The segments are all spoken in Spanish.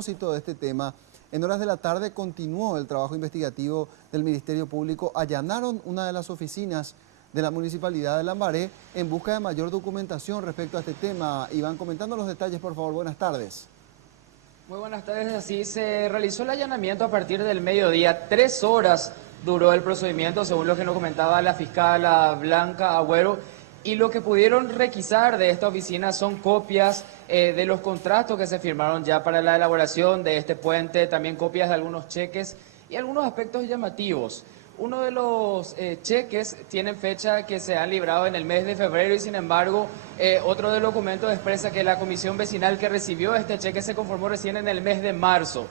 propósito de este tema, en horas de la tarde continuó el trabajo investigativo del Ministerio Público. Allanaron una de las oficinas de la Municipalidad de Lambaré en busca de mayor documentación respecto a este tema. Iván, comentando los detalles, por favor. Buenas tardes. Muy buenas tardes. Así se realizó el allanamiento a partir del mediodía. 3 horas duró el procedimiento, según lo que nos comentaba la fiscal Blanca Agüero. Y lo que pudieron requisar de esta oficina son copias de los contratos que se firmaron ya para la elaboración de este puente, también copias de algunos cheques y algunos aspectos llamativos. Uno de los cheques tiene fecha que se han librado en el mes de febrero y sin embargo otro de los documentos expresa que la comisión vecinal que recibió este cheque se conformó recién en el mes de marzo.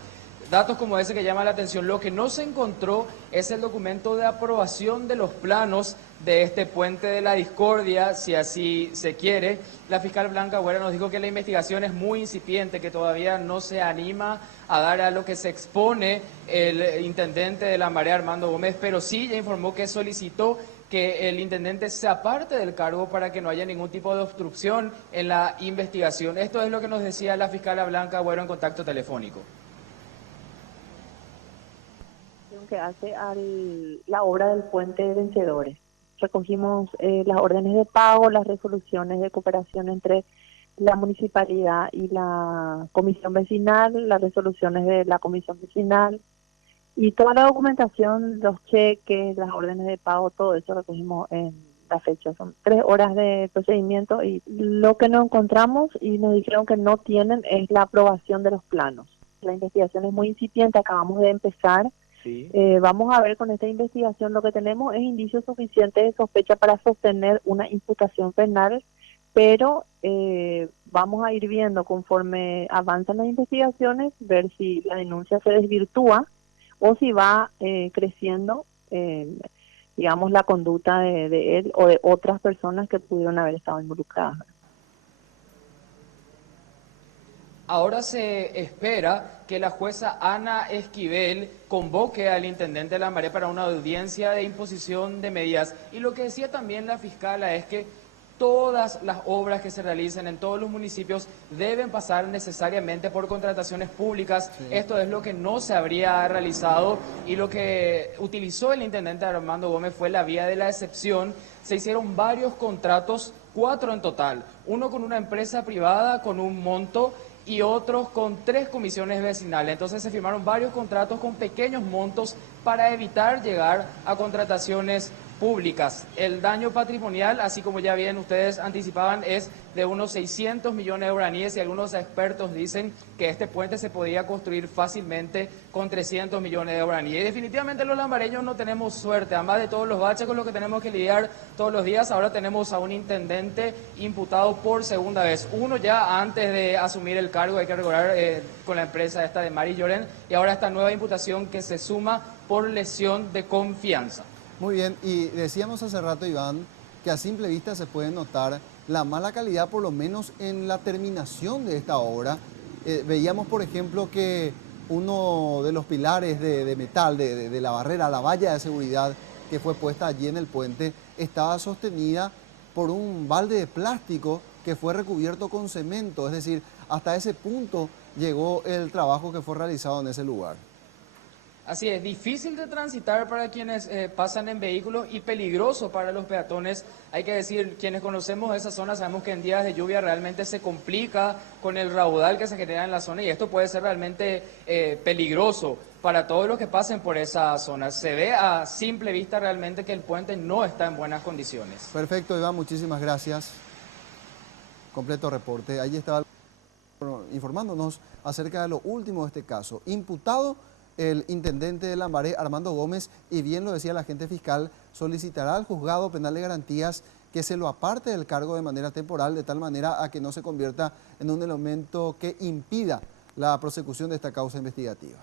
Datos como ese que llaman la atención. Lo que no se encontró es el documento de aprobación de los planos de este puente de la discordia, si así se quiere. La fiscal Blanca Agüero nos dijo que la investigación es muy incipiente, que todavía no se anima a dar a lo que se expone el intendente de Lambaré, Armando Gómez, pero sí ya informó que solicitó que el intendente se aparte del cargo para que no haya ningún tipo de obstrucción en la investigación. Esto es lo que nos decía la fiscal Blanca Agüero en contacto telefónico. Que hace la obra del puente de Vencedores. Recogimos las órdenes de pago, las resoluciones de cooperación entre la municipalidad y la comisión vecinal, las resoluciones de la comisión vecinal y toda la documentación, los cheques, las órdenes de pago, todo eso recogimos en la fecha. Son 3 horas de procedimiento y lo que nos encontramos y nos dijeron que no tienen es la aprobación de los planos. La investigación es muy incipiente, acabamos de empezar. Sí. Vamos a ver con esta investigación, lo que tenemos es indicios suficientes de sospecha para sostener una imputación penal, pero vamos a ir viendo conforme avanzan las investigaciones, ver si la denuncia se desvirtúa o si va creciendo, digamos, la conducta de él o de otras personas que pudieron haber estado involucradas. Ahora se espera que la jueza Ana Esquivel convoque al intendente de Lambaré para una audiencia de imposición de medidas. Y lo que decía también la fiscala es que todas las obras que se realicen en todos los municipios deben pasar necesariamente por contrataciones públicas. Sí. Esto es lo que no se habría realizado y lo que utilizó el intendente Armando Gómez fue la vía de la excepción. Se hicieron varios contratos, 4 en total, uno con una empresa privada con un monto y otros con 3 comisiones vecinales. Entonces se firmaron varios contratos con pequeños montos para evitar llegar a contrataciones públicas. El daño patrimonial, así como ya bien ustedes anticipaban, es de unos 600 millones de guaraníes y algunos expertos dicen que este puente se podía construir fácilmente con 300 millones de guaraníes. Y definitivamente los lambareños no tenemos suerte, además de todos los baches con los que tenemos que lidiar todos los días. Ahora tenemos a un intendente imputado por segunda vez. Uno ya antes de asumir el cargo, hay que recordar, con la empresa esta de Mari Lloren, y ahora esta nueva imputación que se suma por lesión de confianza. Muy bien, y decíamos hace rato, Iván, que a simple vista se puede notar la mala calidad, por lo menos en la terminación de esta obra. Veíamos, por ejemplo, que uno de los pilares de metal, de la barrera, la valla de seguridad que fue puesta allí en el puente, estaba sostenida por un balde de plástico que fue recubierto con cemento. Es decir, hasta ese punto llegó el trabajo que fue realizado en ese lugar. Así es, difícil de transitar para quienes pasan en vehículos y peligroso para los peatones. Hay que decir, quienes conocemos esa zona sabemos que en días de lluvia realmente se complica con el raudal que se genera en la zona y esto puede ser realmente peligroso para todos los que pasen por esa zona. Se ve a simple vista realmente que el puente no está en buenas condiciones. Perfecto, Iván, muchísimas gracias. Completo reporte. Ahí estaba informándonos acerca de lo último de este caso. Imputado el intendente de Lambaré, Armando Gómez, y bien lo decía la agente fiscal, solicitará al juzgado penal de garantías que se lo aparte del cargo de manera temporal, de tal manera a que no se convierta en un elemento que impida la prosecución de esta causa investigativa.